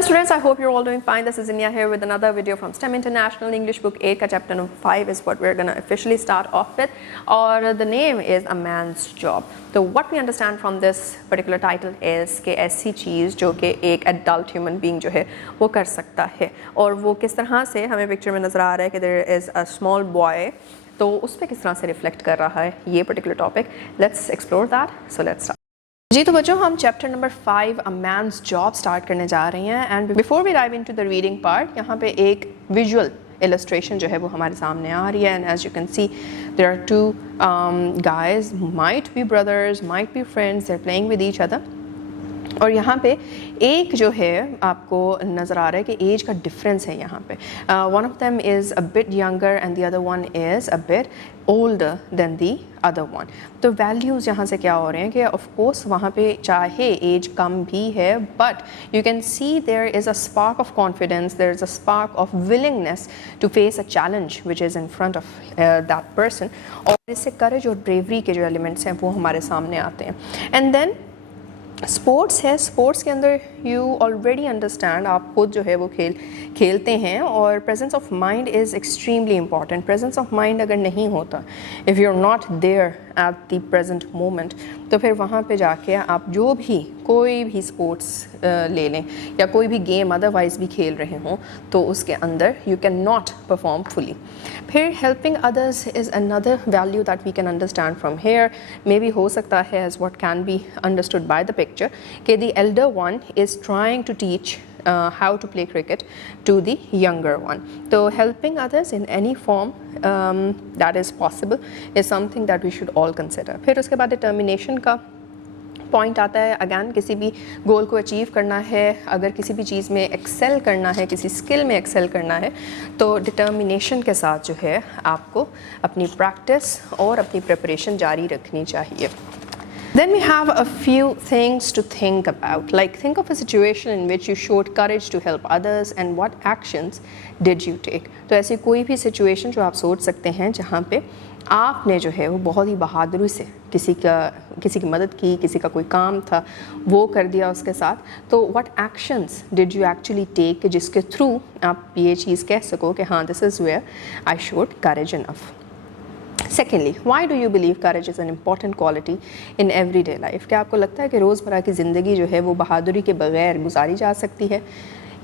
Hello students, I hope you're all doing fine. This is Inya here with another video from STEM International. English book 8 ka chapter number 5 is what we're going to officially start off with, or the name is A Man's Job. So what we understand from this particular title is कि ऐसी चीज़ जो कि एक adult human being जो है वो कर सकता है, और वो किस तरह से हमें पिक्चर में नज़र आ रहा है कि there is a small boy, तो उस पर किस तरह से रिफ्लेक्ट कर रहा है ये particular topic. Let's explore that. So let's start. जी तो बच्चों, हम chapter number 5 a man's job start करने जा रही हैं. And before we dive into the reading part, यहाँ पे एक विजुअल illustration जो है वो हमारे सामने आ रही है. And as you can see there are two guys, might be brothers, might be friends, they're playing with each other. और यहाँ पे एक जो है आपको नज़र आ रहा है कि एज का डिफरेंस है यहाँ पे. One of them is a bit younger and the other one is a bit older than the other one. तो वैल्यूज़ यहाँ से क्या हो रहे हैं कि ऑफ कोर्स वहाँ पे चाहे एज कम भी है, but you can see there is a spark of confidence, there is a spark of willingness to face a challenge which is in front of that person. और इससे करेज और ब्रेवरी के जो एलिमेंट्स हैं वो हमारे सामने आते हैं. एंड देन स्पोर्ट्स है. स्पोर्ट्स के अंदर यू ऑलरेडी अंडरस्टैंड, आप खुद जो है वो खेलते हैं, और presence of mind is extremely important. Presence of mind अगर नहीं होता, if you are not there at the present moment, तो फिर वहाँ पे जाके आप जो भी कोई भी स्पोर्ट्स ले लें या कोई भी गेम अदरवाइज भी खेल रहे हों, तो उसके अंदर you can not perform fully. फिर helping others is another value that we can understand from here. Maybe हो सकता है as what can be understood by the picture कि the elder one is trying to teach how to play cricket to the younger one. So helping others in any form that is possible is something that we should all consider. फिर उसके बाद determination का point आता है. Again किसी भी गोल को achieve करना है, अगर किसी भी चीज़ में एक्सेल करना है, किसी स्किल में एक्सेल करना है, तो डिटर्मिनेशन के साथ जो है आपको अपनी प्रैक्टिस और अपनी प्रिपरेशन जारी रखनी चाहिए. Then we have a few things to think about. Like, think of a situation in which you showed courage to help others and what actions did you take. तो ऐसी कोई भी situation जो आप सोच सकते हैं जहाँ पे आपने जो है वो बहुत ही बहादुरी से किसी की मदद की, किसी का कोई काम था वो कर दिया उसके साथ. तो what actions did you actually take जिसके थ्रू आप ये चीज़ कह सको कि हाँ, this is where I showed courage enough. Secondly, why do you believe courage is an important quality in everyday life? क्या आपको लगता है कि रोज़मर्रा की ज़िंदगी जो है वो बहादुरी के बगैर गुजारी जा सकती है,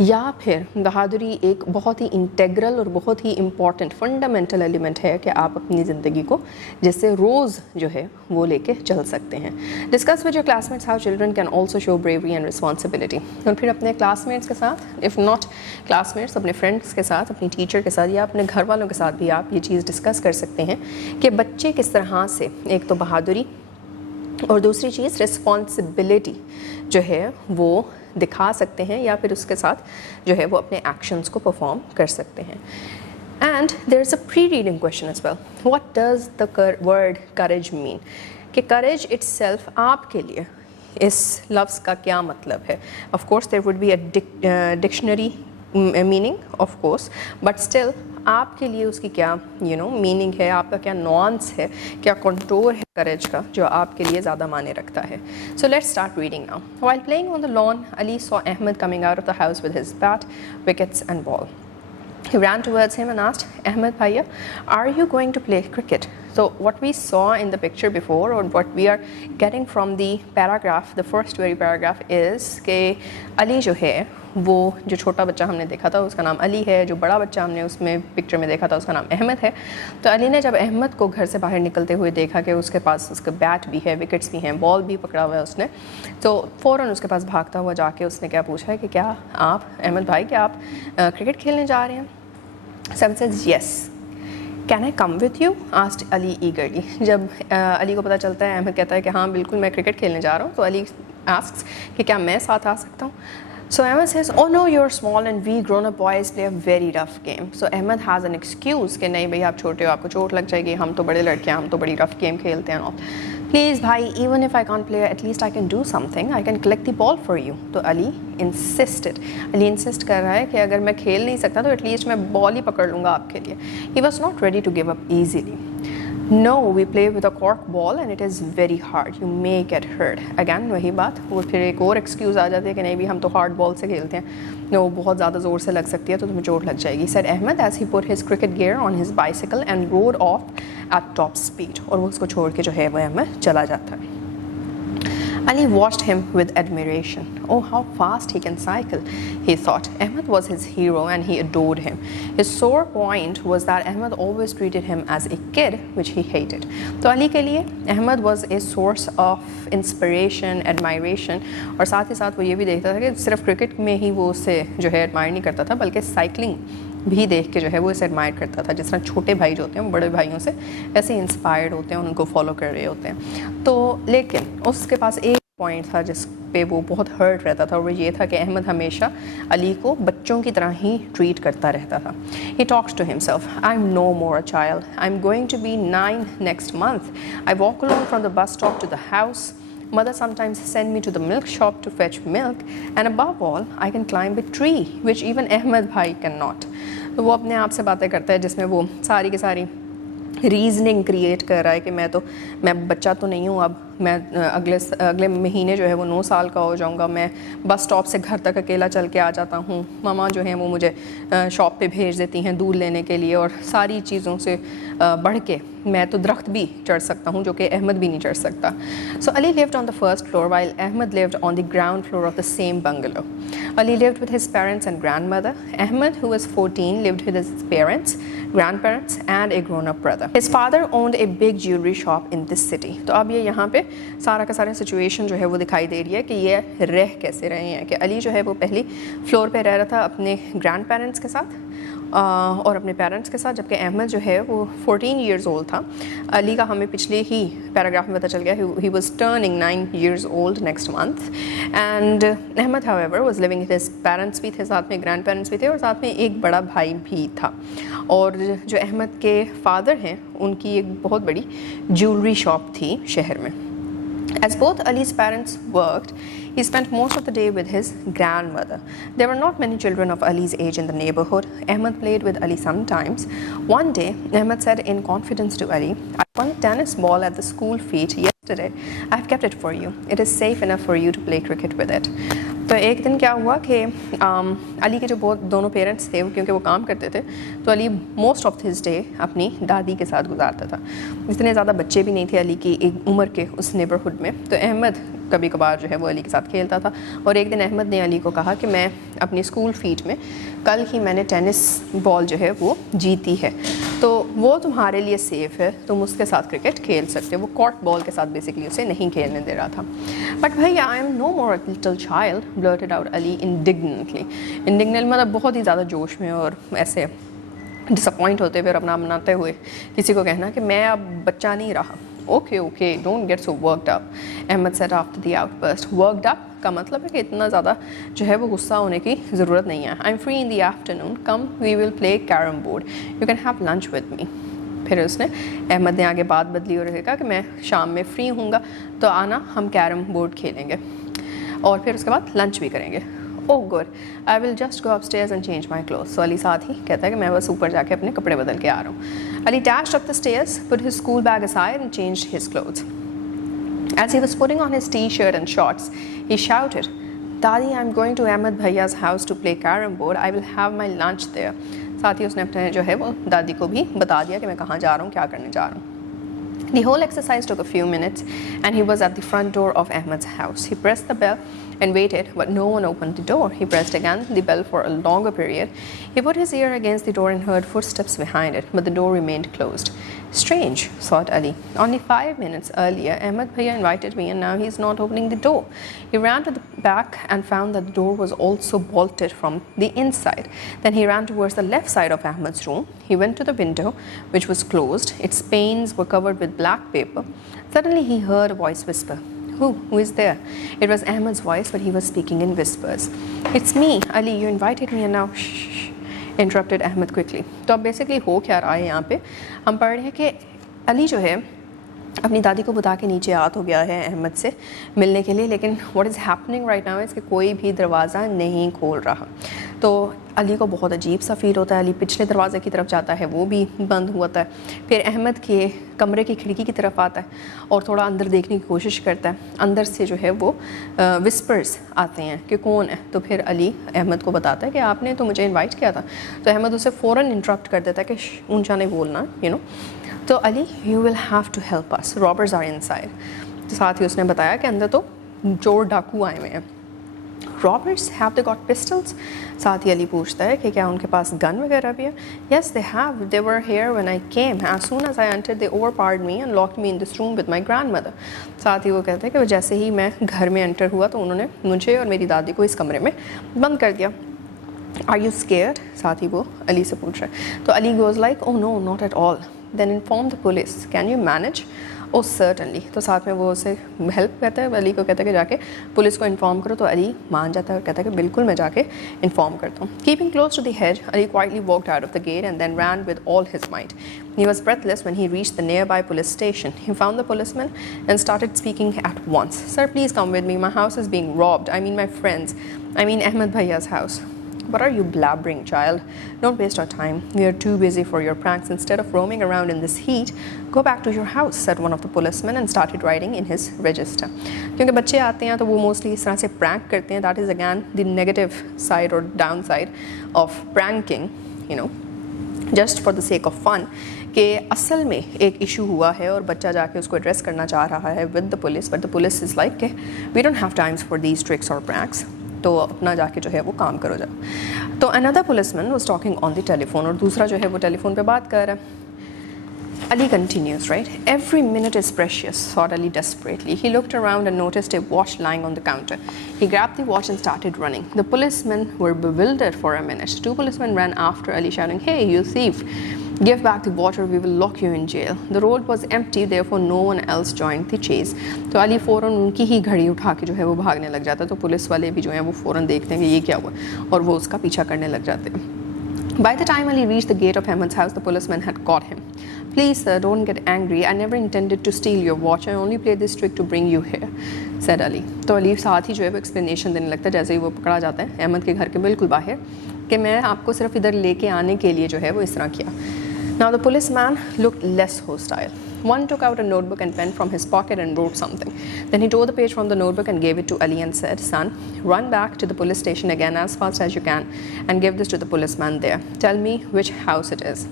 या फिर बहादुरी एक बहुत ही इंटेग्रल और बहुत ही इम्पॉर्टेंट फंडामेंटल एलिमेंट है कि आप अपनी ज़िंदगी को जिससे रोज़ जो है वो लेके चल सकते हैं. Discuss with your classmates how children can also show bravery and responsibility. और फिर अपने क्लासमेट्स के साथ, इफ़ नॉट क्लासमेट्स, अपने फ्रेंड्स के साथ, अपनी टीचर के साथ या अपने घर वालों के साथ भी आप ये चीज़ डिस्कस कर सकते हैं कि बच्चे किस तरह से एक तो बहादुरी और दूसरी चीज़ रिस्पॉन्सिबिलिटी जो है वो दिखा सकते हैं, या फिर उसके साथ जो है वो अपने एक्शंस को परफॉर्म कर सकते हैं. And there is a pre reading question as well. What does the word courage mean? कि करेज इट्सेल्फ आपके लिए इस लफ्ज़ का क्या मतलब है? Of course there would be a dictionary meaning of course, but still आपके लिए उसकी क्या मीनिंग है, आपका क्या नॉन्स है, क्या कंटोर है करेज का जो आपके लिए ज़्यादा माने रखता है. So let's start reading now. While playing on the lawn, Ali saw Ahmed coming out of the house with his bat, wickets and ball. He ran towards him and asked, Ahmed Bhaiya, are you going to play cricket? So what we saw in the picture before, or what we are getting from the paragraph, the first very paragraph is कि अली जो है वो जो छोटा बच्चा हमने देखा था उसका नाम अली है, जो बड़ा बच्चा हमने उसमें पिक्चर में देखा था उसका नाम अहमद है. तो अली ने जब अहमद को घर से बाहर निकलते हुए देखा कि उसके पास उसका बैट भी है, विकेट्स भी हैं, बॉल भी पकड़ा हुआ है उसने, तो फ़ौरन उसके पास भागता हुआ जाके उसने क्या पूछा है कि क्या आप अहमद भाई, क्या आप क्रिकेट खेलने जा रहे हैं? Sam says yes. Can I come with you? asked Ali eagerly. जब अली को पता चलता है, अहमद कहता है कि हाँ बिल्कुल मैं क्रिकेट खेलने जा रहा हूँ, तो अली asks कि क्या मैं साथ आ सकता हूँ? So Ahmed says, oh no, you're small and we grown-up boys play a very rough game. So Ahmed has an excuse कि नहीं भाई आप छोटे हो, आपको चोट लग जाएगी, हम तो बड़े लड़के हैं, हम तो बड़ी रफ गेम खेलते हैं. Please भाई, even if I can't play, at least I can do something. I can collect the ball for you. तो अली insisted. अली insist कर रहा है कि अगर मैं खेल नहीं सकता तो at least मैं बॉल ही पकड़ लूँगा आपके लिए. He was not ready to give up easily. No, we play with a cork ball and it is very hard. You may get hurt. Again वही बात, वो फिर एक और एक्सक्यूज़ आ जाती है कि नहीं भी हम तो हार्ड बॉल से खेलते हैं, वो बहुत ज़्यादा ज़ोर से लग सकती है तो तुम्हें चोट लग जाएगी. Said Ahmed as he put his cricket gear on his bicycle and rode off at top speed. और वो उसको छोड़ के जो है वो Ahmed चला जाता है. Ali watched him with admiration. Oh, how fast he can cycle, he thought. Ahmed was his hero and he adored him. His sore point was that Ahmed always treated him as a kid, which he hated. तो अली के लिए Ahmed was a source of inspiration, admiration, और साथ ही साथ वो ये भी देखता था कि सिर्फ क्रिकेट में ही वो उसे जो है एडमायर नहीं करता था, बल्कि साइकिलिंग भी देख के जो है वो इसे एडमायर करता था. जिस तरह छोटे भाई जो होते हैं वो बड़े भाइयों से ऐसे इंस्पायर्ड होते हैं, उनको फॉलो कर रहे होते हैं. तो लेकिन उसके पास एक पॉइंट था जिस पे वो बहुत हर्ट रहता था, और वो ये था कि अहमद हमेशा अली को बच्चों की तरह ही ट्रीट करता रहता था. He talks to himself, I am no more a child, I am going to be 9 next month, I walk alone from the bus stop to the house, mother sometimes send me to the milk shop to fetch milk, and above all I can climb a tree which even Ahmed bhai cannot. तो वो अपने आप से बातें करता है जिसमें वो सारी की सारी रीजनिंग क्रिएट कर रहा है कि मैं बच्चा तो नहीं हूँ, अब मैं अगले महीने जो है वो 9 साल का हो जाऊँगा, मैं बस स्टॉप से घर तक अकेला चल के आ जाता हूँ, मामा जो हैं वो मुझे शॉप पे भेज देती हैं दूध लेने के लिए, और सारी चीज़ों से बढ़ के मैं तो दरख्त भी चढ़ सकता हूँ जो कि अहमद भी नहीं चढ़ सकता. So Ali lived on the first floor while Ahmed lived on the ground floor of the same bungalow. Ali lived with his parents and grandmother. Ahmed, who was 14, lived with his parents, grandparents and a grown-up brother. His father owned a big jewelry shop in this city. तो अब ये यहाँ पे सारा का सारा situation जो है वो दिखाई दे रही है कि ये रह कैसे रहे हैं. कि अली जो है वो पहली फ्लोर पे रह रहा था अपने ग्रैंड पेरेंट्स के साथ और अपने पेरेंट्स के साथ, जबकि अहमद जो है वो 14 ईयर्स ओल्ड था. अली का हमें पिछले ही पैराग्राफ में पता चल गया he was turning 9 years old next month. And Ahmed however was living with his parents भी थे, साथ में ग्रैंड पेरेंट्स भी थे, और साथ में एक बड़ा भाई भी था. और जो अहमद के फादर हैं उनकी एक बहुत बड़ी ज्वेलरी शॉप थी शहर में. As both Ali's parents worked, he spent most of the day with his grandmother. There were not many children of Ali's age in the neighborhood. Ahmed played with Ali sometimes. One day, Ahmed said in confidence to Ali, I won a tennis ball at the school feet yesterday. I've kept it for you. It is safe enough for you to play cricket with it. तो एक दिन क्या हुआ कि अली के जो दोनों parents थे क्योंकि वो काम करते थे, तो Ali most of his day अपनी दादी के साथ गुजारता था. इतने ज़्यादा बच्चे भी नहीं थे अली की एक उम्र के उस नेबरहुड में, तो अहमद कभी कभार जो है वो अली के साथ खेलता था. और एक दिन अहमद ने अली को कहा कि मैं अपनी स्कूल फीट में कल ही मैंने टेनिस बॉल जो है वो जीती है, तो वो तुम्हारे लिए सेफ़ है, तुम उसके साथ क्रिकेट खेल सकते हो. वो कॉर्क बॉल के साथ बेसिकली उसे नहीं खेलने दे रहा था. बट भैया I am no more a little child, blurted out Ali indignantly. Indignant मतलब बहुत ही ज़्यादा जोश में और ऐसे डिसअपॉइंट होते हुए और अपना मनाते हुए किसी को कहना कि मैं अब बच्चा नहीं रहा. Okay, don't get so worked up, Ahmed said after the outburst. Worked up का मतलब है कि इतना ज़्यादा जो है वो गुस्सा होने की ज़रूरत नहीं है. I'm free in the afternoon. Come, we will play carom board. You can have lunch with me. फिर उसने अहमद ने आगे बात बदली और कहा कि मैं शाम में फ्री हूँगा तो आना, हम कैरम बोर्ड खेलेंगे और फिर उसके बाद लंच भी करेंगे. Oh good, I will just go upstairs and change my clothes. So Ali साथ ही कहता है कि मैं बस ऊपर जाके अपने कपड़े बदल के आ रहा हूँ. Ali dashed up the stairs, put his school bag aside and changed his clothes. As he was putting on his t-shirt and shorts, he shouted, Dadi, I'm going to Ahmed Bhaiya's house to play carom board. I will have my lunch there. साथ ही उसने अपने जो है वो दादी को भी बता दिया कि मैं कहाँ जा रहा हूँ, क्या करने जा रहा हूँ. The whole exercise took a few minutes and he was at the front door of Ahmed's house. He pressed the bell and waited, but no one opened the door. He pressed again the bell for a longer period. He put his ear against the door and heard footsteps behind it, but the door remained closed. Strange, thought Ali. Only 5 minutes earlier, Ahmed Bhaiya invited me and now he's not opening the door. He ran to the back and found that the door was also bolted from the inside. Then he ran towards the left side of Ahmed's room. He went to the window, which was closed. Its panes were covered with black paper. Suddenly he heard a voice whisper. Who is there? It was Ahmed's voice, but he was speaking in whispers. It's me, Ali. You invited me and now shh, interrupted Ahmed quickly. तो अब basically हो क्या रहा है यहाँ पे, हम पढ़ रहे हैं कि अली जो है अपनी दादी को बुला के नीचे आ तो गया है अहमद से मिलने के लिए, लेकिन what is happening right now is कि कोई भी दरवाज़ा नहीं खोल रहा. तो अली को बहुत अजीब सा फील होता है। अली पिछले दरवाज़े की तरफ जाता है, वो भी बंद होता है। फिर अहमद के कमरे की खिड़की की तरफ आता है और थोड़ा अंदर देखने की कोशिश करता है। अंदर से जो है वो विस्पर्स आते हैं कि कौन है। तो फिर अली अहमद को बताता है कि आपने तो मुझे इनवाइट किया था। तो अहमद उसे फ़ौरन इंटरप्ट कर देता है कि ऊंचा नहीं बोलना, तो Ali, you will have to help us, robbers are inside. तो साथ ही उसने बताया कि अंदर तो चोर डाकू आए हुए हैं। Roberts, have they got pistols? साथ ही अली पूछता है कि क्या उनके पास गन वगैरह भी है? Yes they have, they were here when I came, as soon as I entered they overpowered me and locked me in this room with my grandmother. साथ ही वो कहते हैं कि जैसे ही मैं घर में एंटर हुआ तो उन्होंने मुझे और मेरी दादी को इस कमरे में बंद कर दिया। Are you scared? साथ ही वो अली से पूछ रहे हैं। तो Ali goes like, oh no, not at all. Then inform the police, can you manage? Oh certainly. तो साथ में वो उसे हेल्प करता है, अली को कहता है कि जाके पुलिस को इन्फॉर्म करो। तो अली मान जाता है और कहता है कि बिल्कुल मैं जाके इन्फॉर्म करता हूँ। Keeping close to the hedge, Ali quietly walked out of the gate and then ran with all his might. He was breathless when he reached the nearby police station. He found the policeman and started speaking at once. Sir, please come with me. My house is being robbed. I mean my friends. I mean Ahmed Bhaiya's house. What are you blabbering, child? Don't waste our time. We are too busy for your pranks. Instead of roaming around in this heat, go back to your house, said one of the policemen and started writing in his register. क्योंकि बच्चे आते हैं तो वो mostly इस तरह से prank करते हैं. That is again the negative side or downside of pranking, just for the sake of fun. कि असल में एक इशू हुआ है और बच्चा जाके उसको एड्रेस करना चाह रहा है with the police, but the police is like कि we don't have times for these tricks और प्रैंक्स, तो अपना जाके जो है वो काम करो जाओ. तो another policeman was talking on the telephone, और दूसरा जो है वो टेलीफोन पे बात कर रहा है. Ali continues, right? Every minute is precious, thought Ali desperately. He looked around and noticed a watch lying on the counter. He grabbed the watch and started running. The policemen were bewildered for a minute. Two policemen ran after Ali, shouting, "Hey, you thief! Give back the watch or we will lock you in jail." The road was empty, therefore no one else joined the chase. तो अली फ़ौरन उनकी ही घड़ी उठा के जो है वो भागने लग जाता है. तो पुलिस वाले भी जो हैं वो फ़ौरन देखते हैं कि ये क्या हुआ और वो उसका पीछा करने लग जाते हैं. By the time Ali reached the gate of Ahmed's house, the policeman had caught him. "Please, sir, don't get angry. I never intended to steal your watch. I only played this trick to bring you here," said Ali. तो अली साथ ही जो है वो explanation देने लगता है जैसे ही वो पकड़ा जाता है अहमद के घर के बिल्कुल बाहर, कि मैं आपको सिर्फ इधर लेके आने के लिए जो है वो इस तरह किया. Now the policeman looked less hostile. One took out a notebook and pen from his pocket and wrote something. Then he tore the page from the notebook and gave it to Ali and said, "Son, run back to the police station again as fast as you can and give this to the policeman there. Tell me which house it is."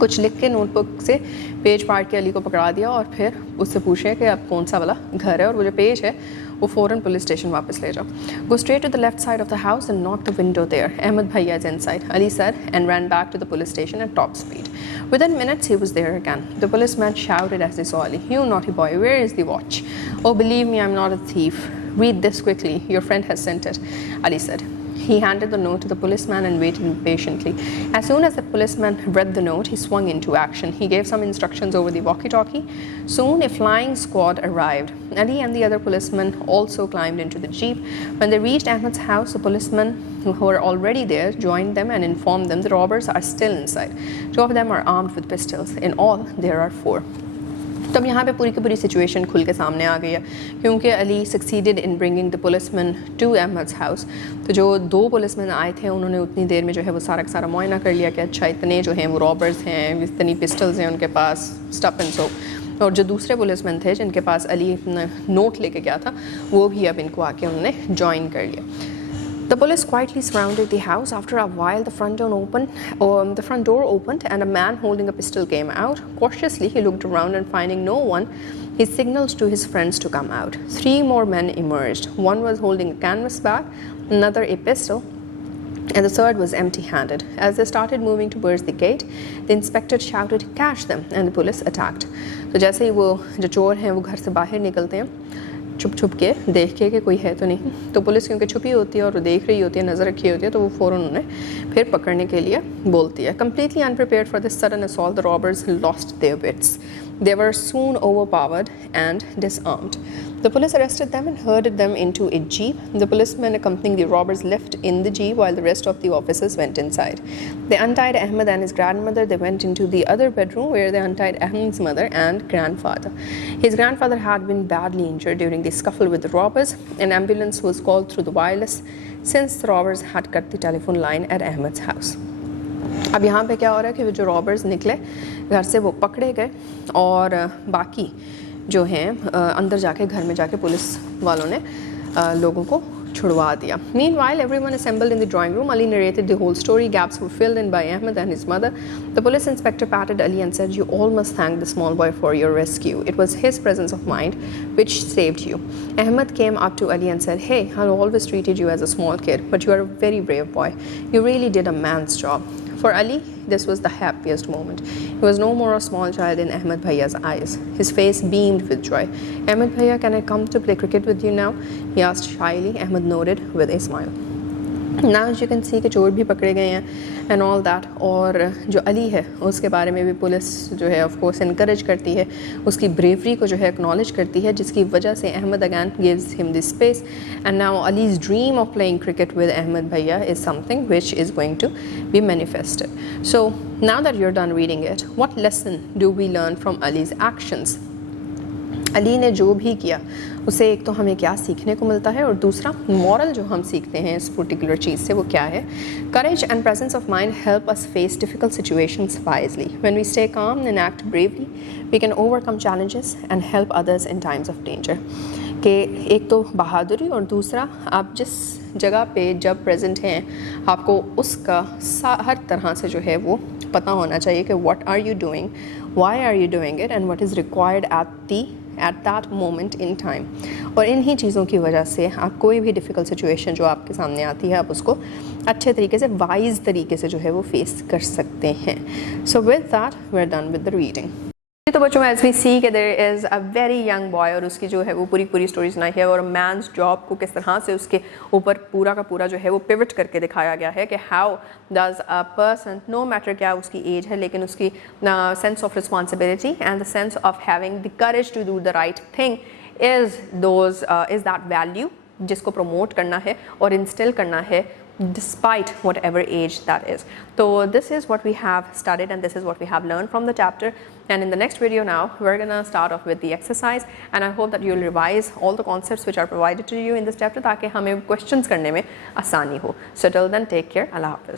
कुछ लिख के notebook से page फाड़ के अली को पकड़ा दिया और फिर उससे पूछे कि अब कौन सा वाला घर है, और वो जो पेज है वो फ़ौरन पुलिस स्टेशन वापस ले जाओ. Go straight to the left side of the house and knock the window there. Ahmed Bhaiya is inside, Ali said, and ran back to the police station at top speed. Within minutes he was there again. The policeman shouted as they saw Ali, "You naughty boy, where is the watch?" "Oh, believe me, I'm not a thief. Read this quickly. Your friend has sent it," Ali said. He handed the note to the policeman and waited impatiently. As soon as the policeman read the note, he swung into action. He gave some instructions over the walkie-talkie. Soon a flying squad arrived. Ali and the other policemen also climbed into the jeep. When they reached Ahmed's house, the policemen who were already there joined them and informed them the robbers are still inside. Two of them are armed with pistols. In all, there are 4. तब यहाँ पे पूरी की पूरी situation खुल के सामने आ गई है, क्योंकि Ali succeeded in bringing the policeman to Ahmed's house. तो जो 2 पुलिसमैन आए थे उन्होंने उतनी देर में जो है वो सारा का सारा मुआयना कर लिया कि अच्छा इतने जो हैं वो रॉबर्स हैं, इतनी पिस्टल्स हैं उनके पास, स्टफ एंड सो. और जो दूसरे पुलिसमैन थे जिनके पास अली नोट लेके गया था वो भी अब इनको आके उन्होंने ज्वाइन कर लिया. The police quietly surrounded the house. After a while, the front door opened, and a man holding a pistol came out. Cautiously, he looked around, and finding no one, he signaled to his friends to come out. 3 more men emerged. One was holding a canvas bag, another a pistol, and the third was empty-handed. As they started moving towards the gate, the inspector shouted, "Catch them!" and the police attacked. तो जैसे ही वो जो चोर हैं वो घर से बाहर निकलते हैं छुप छुप के देख के कि कोई है तो नहीं, तो पुलिस क्योंकि छुपी होती है और देख रही होती है, नज़र रखी होती है, तो वो फ़ौरन उन्हें फिर पकड़ने के लिए बोलती है. Completely unprepared for this sudden assault, the robbers lost their wits. They were soon overpowered and disarmed. The police arrested them and herded them into a jeep. The policemen accompanying the robbers left in the jeep while the rest of the officers went inside. They untied Ahmed and his grandmother. They went into the other bedroom where they untied Ahmed's mother and grandfather. His grandfather had been badly injured during the scuffle with the robbers. An ambulance was called through the wireless since the robbers had cut the telephone line at Ahmed's house. अब यहाँ पे क्या हो रहा है कि जो robbers निकले घर से वो पकड़े गए और बाकी जो हैं अंदर जाके घर में जाके पुलिस वालों ने लोगों को छुड़वा दिया. Meanwhile, everyone assembled in the drawing room. Ali narrated the whole story. Gaps were filled in by Ahmed and his mother. The police inspector patted Ali and said, "You all must thank the small boy for your rescue. It was his presence of mind which saved you." Ahmed came up to Ali and said, "Hey, I've always treated you as a small kid, but you are a very brave boy. You really did a man's job." For Ali, this was the happiest moment. He was no more a small child in Ahmed Bhaiya's eyes. His face beamed with joy. "Ahmed Bhaiya, can I come to play cricket with you now?" he asked shyly. Ahmed nodded with a smile. Now as you can see कि चोर भी पकड़े गए हैं and all that. और जो अली है उसके बारे में भी पुलिस जो है ऑफ कोर्स इनकरेज करती है, उसकी ब्रेवरी को जो है एक्नॉलेज करती है, जिसकी वजह से Ahmed again gives him this space. And now Ali's dream of playing cricket with Ahmed भैया is something which is going to be manifested. So now that you're done reading it, what lesson do we learn from Ali's actions? Ali ने जो भी किया उसे एक तो हमें क्या सीखने को मिलता है और दूसरा मॉरल जो हम सीखते हैं इस पर्टिकुलर चीज़ से वो क्या है. Courage and presence of mind help us face difficult situations wisely. When we stay calm and act bravely we can overcome challenges and help others in times of danger. कि एक तो बहादुरी और दूसरा आप जिस जगह पे जब प्रेजेंट हैं आपको उसका हर तरह से जो है वो पता होना चाहिए कि what are you doing, why are you doing it and what is required at that moment in time. और इन्हीं चीज़ों की वजह से आप कोई भी डिफ़िकल्ट सिचुएशन जो आपके सामने आती है आप उसको अच्छे तरीके से वाइज तरीके से जो है वो फेस कर सकते हैं. So with that we are done with the reading. तो बच्चों एज वी सी कि there is a very young boy और उसकी जो है वो पूरी स्टोरी सुनाई है और मैंस जॉब को किस तरह से उसके ऊपर पूरा का पूरा जो है वो पिवट करके दिखाया गया है कि how does a person, no matter क्या उसकी एज है, लेकिन उसकी sense of responsibility and the sense of having the courage to do the right thing is that value जिसको प्रमोट करना है और इंस्टिल करना है despite whatever age that is. So this is what we have studied and this is what we have learned from the chapter, and in the next video now we're gonna start off with the exercise and I hope that you'll revise all the concepts which are provided to you in this chapter ताकि हमें questions करने में आसानी हो. So till then, take care. Allah Hafiz.